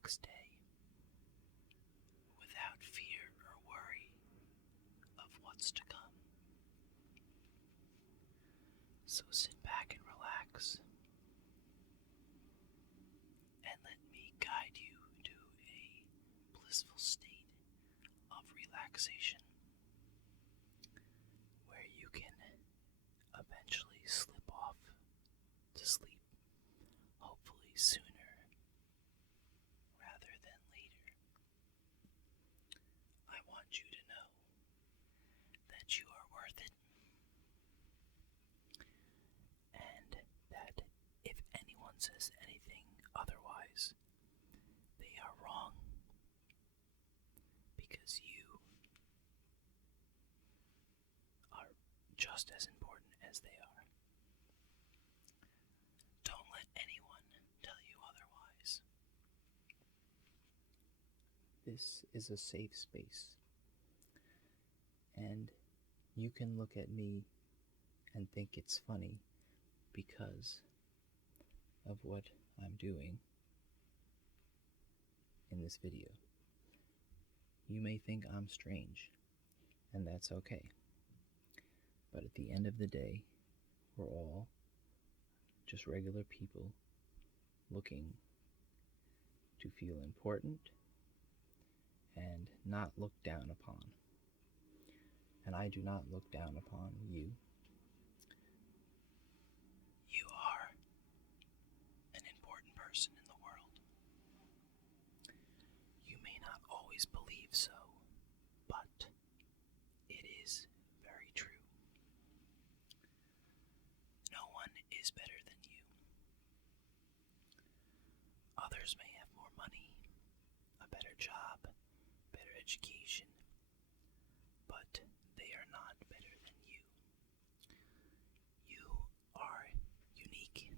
next day without fear or worry of what's to come. So sit back and relax and let me guide you to a blissful state of relaxation where you can eventually slip off to sleep, hopefully sooner rather than later. I want you to know that you are worth it, and that if anyone says anything otherwise, they are wrong, because you are just as important as they are. Don't let anyone tell you otherwise. This is a safe space, and you can look at me and think it's funny because of what I'm doing in this video. You may think I'm strange, and that's okay. But at the end of the day, we're all just regular people looking to feel important and not looked down upon. And I do not look down upon you. You are an important person in the world. You may not always believe so, but it is very true. No one is better than you. Others may have more money, a better job, better education, but they are not better than you. You are unique,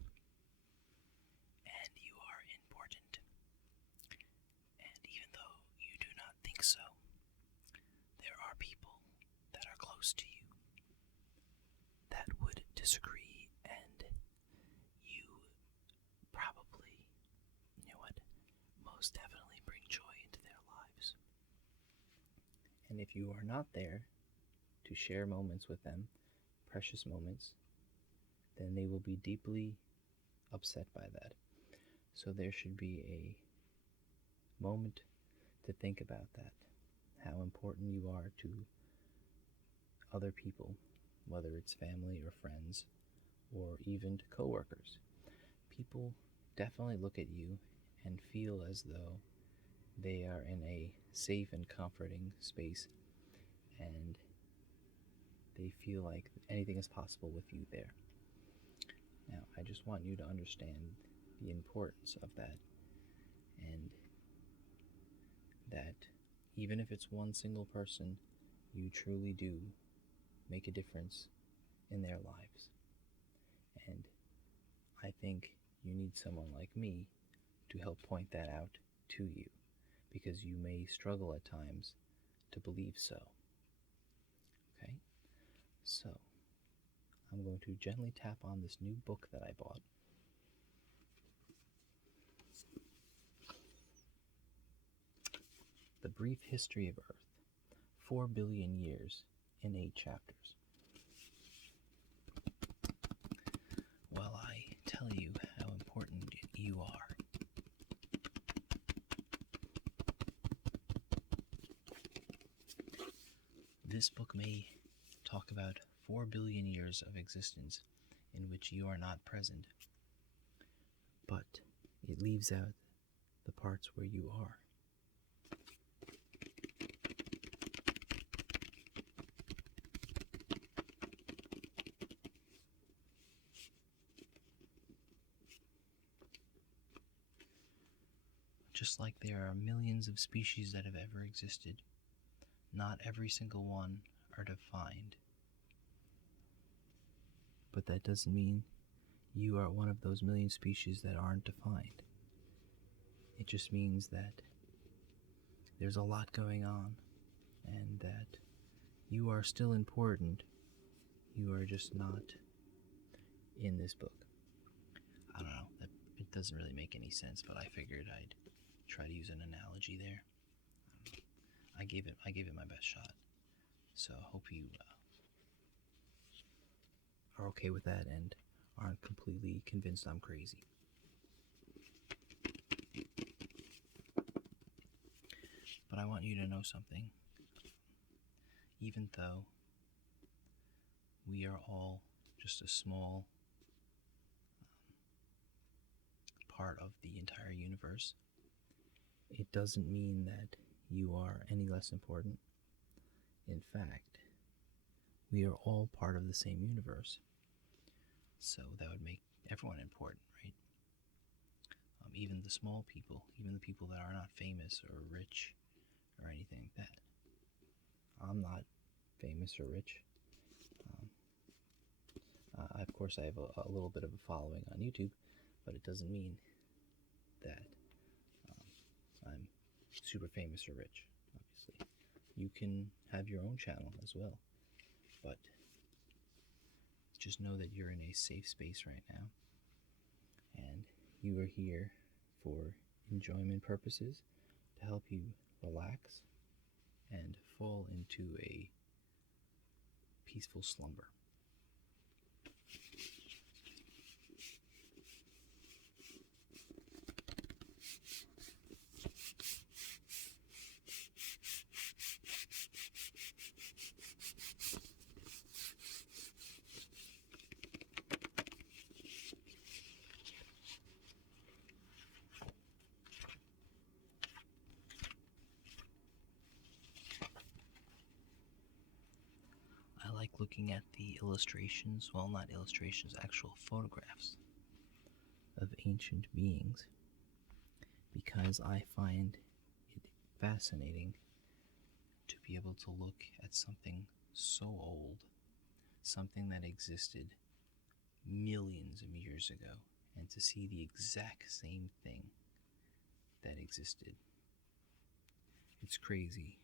and you are important. And even though you do not think so, there are people that are close to you that would disagree, and you probably, most definitely bring joy into their lives. And if you are not there to share moments with them, precious moments, then they will be deeply upset by that. So there should be a moment to think about that, how important you are to other people, whether it's family or friends, or even to coworkers. People definitely look at you and feel as though they are in a safe and comforting space, and they feel like anything is possible with you there. Now, I just want you to understand the importance of that, and that even if it's one single person, you truly do make a difference in their lives. And I think you need someone like me to help point that out to you, because you may struggle at times to believe so. Okay? So, I'm going to gently tap on this new book that I bought. The Brief History of Earth, 4 billion years in 8 chapters. While I tell you how important you are, this book may talk about 4 billion years of existence in which you are not present, but it leaves out the parts where you are. Just like there are millions of species that have ever existed, not every single one are defined. But that doesn't mean you are one of those million species that aren't defined. It just means that there's a lot going on, and that you are still important. You are just not in this book. I don't know, it doesn't really make any sense, but I figured I'd try to use an analogy there. I gave it my best shot. So I hope you are okay with that and aren't completely convinced I'm crazy. But I want you to know something. Even though we are all just a small part of the entire universe, it doesn't mean that you are any less important. In fact, we are all part of the same universe. So that would make everyone important, right? Even the small people, even the people that are not famous or rich or anything like that. I'm not famous or rich. Of course, I have a little bit of a following on YouTube, but it doesn't mean that I'm super famous or rich, obviously. You can have your own channel as well, but just know that you're in a safe space right now, and you are here for enjoyment purposes, to help you relax and fall into a peaceful slumber. I like looking at the illustrations, well, not illustrations, actual photographs of ancient beings, because I find it fascinating to be able to look at something so old, something that existed millions of years ago, and to see the exact same thing that existed. It's crazy.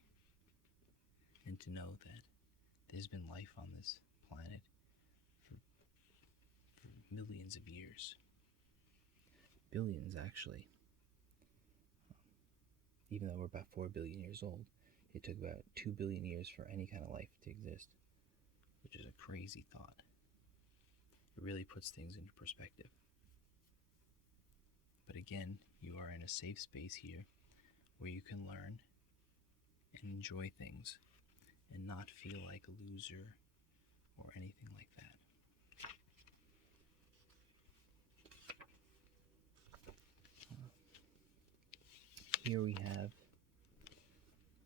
And to know that there's been life on this planet for millions of years. Billions, actually. Even though we're about 4 billion years old, it took about 2 billion years for any kind of life to exist, which is a crazy thought. It really puts things into perspective. But again, you are in a safe space here where you can learn and enjoy things and not feel like a loser or anything like that. Here we have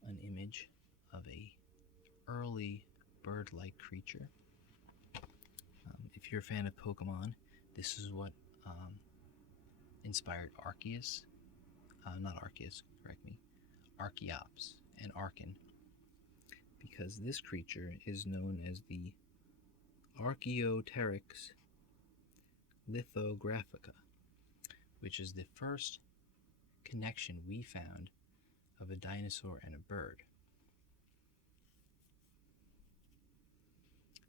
an image of a early bird-like creature. If you're a fan of Pokemon, this is what inspired Arceus, Archeops and Archon, because this creature is known as the Archaeopteryx lithographica, which is the first connection we found of a dinosaur and a bird.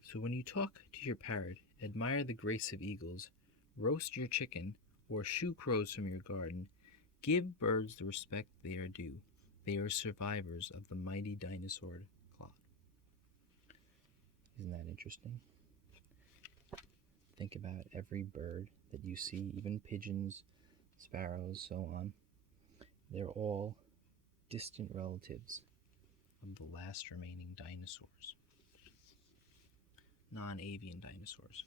So when you talk to your parrot, admire the grace of eagles, roast your chicken, or shoo crows from your garden, give birds the respect they are due. They are survivors of the mighty dinosaur cloud. Isn't that interesting? Think about every bird that you see, even pigeons, sparrows, so on. They're all distant relatives of the last remaining dinosaurs, non-avian dinosaurs.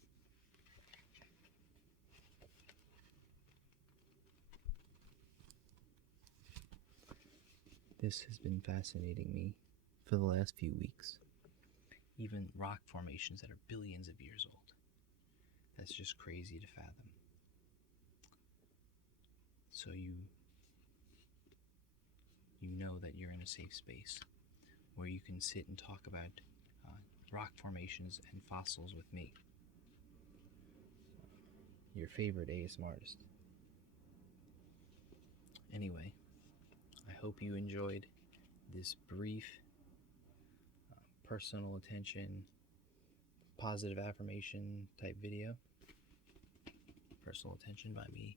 This has been fascinating me for the last few weeks. Even rock formations that are billions of years old. That's just crazy to fathom. So you know that you're in a safe space where you can sit and talk about rock formations and fossils with me, your favorite ASMR artist. Anyway, I hope you enjoyed this brief personal attention, positive affirmation type video. Personal attention by me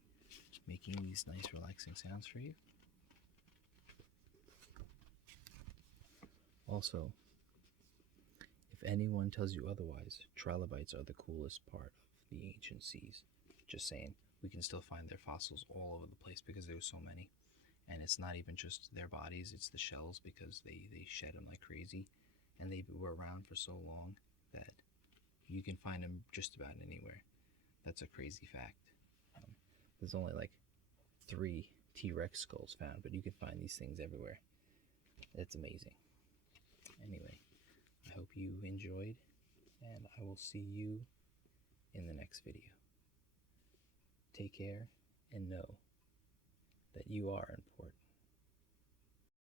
making these nice relaxing sounds for you. Also, if anyone tells you otherwise, trilobites are the coolest part of the ancient seas. Just saying, we can still find their fossils all over the place because there were so many. And it's not even just their bodies, it's the shells, because they shed them like crazy. And they were around for so long that you can find them just about anywhere. That's a crazy fact. There's only like 3 T-Rex skulls found, but you can find these things everywhere. It's amazing. Anyway, I hope you enjoyed, and I will see you in the next video. Take care, and know that you are important.